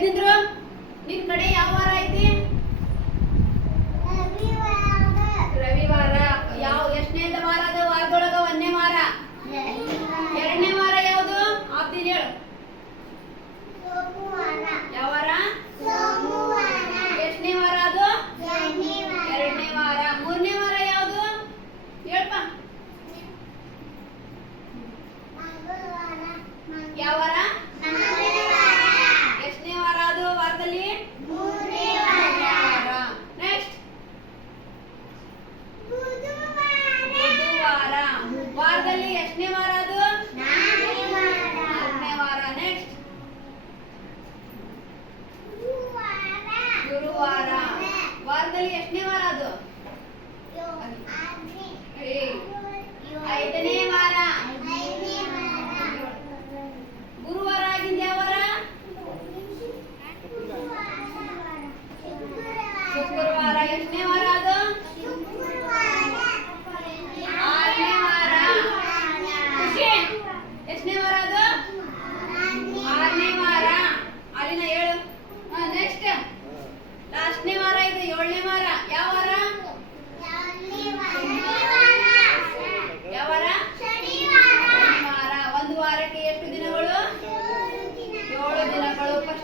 ಎದ್ದಿದ್ರು ನಿನ್ ಕಡೆ ಯಾವ ವಾರ ಐತಿ? ರವಿವಾರ. ಯಾವ ಎಷ್ಟನೇ ವಾರ ಅದ? ವಾರದೊಳಗ ಒಂದೇ ವಾರ. ಎಷ್ಟನೇ ವಾರ ಅದು? ನಾಲ್ಕನೇ ವಾರ. ನೆಕ್ಸ್ಟ್ ಗುರುವಾರ. ವಾರದಲ್ಲಿ ಎಷ್ಟನೇ ವಾರ ಅದು?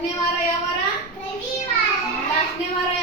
ಎರಡನೇ ವಾರ ಯಾವ ವಾರ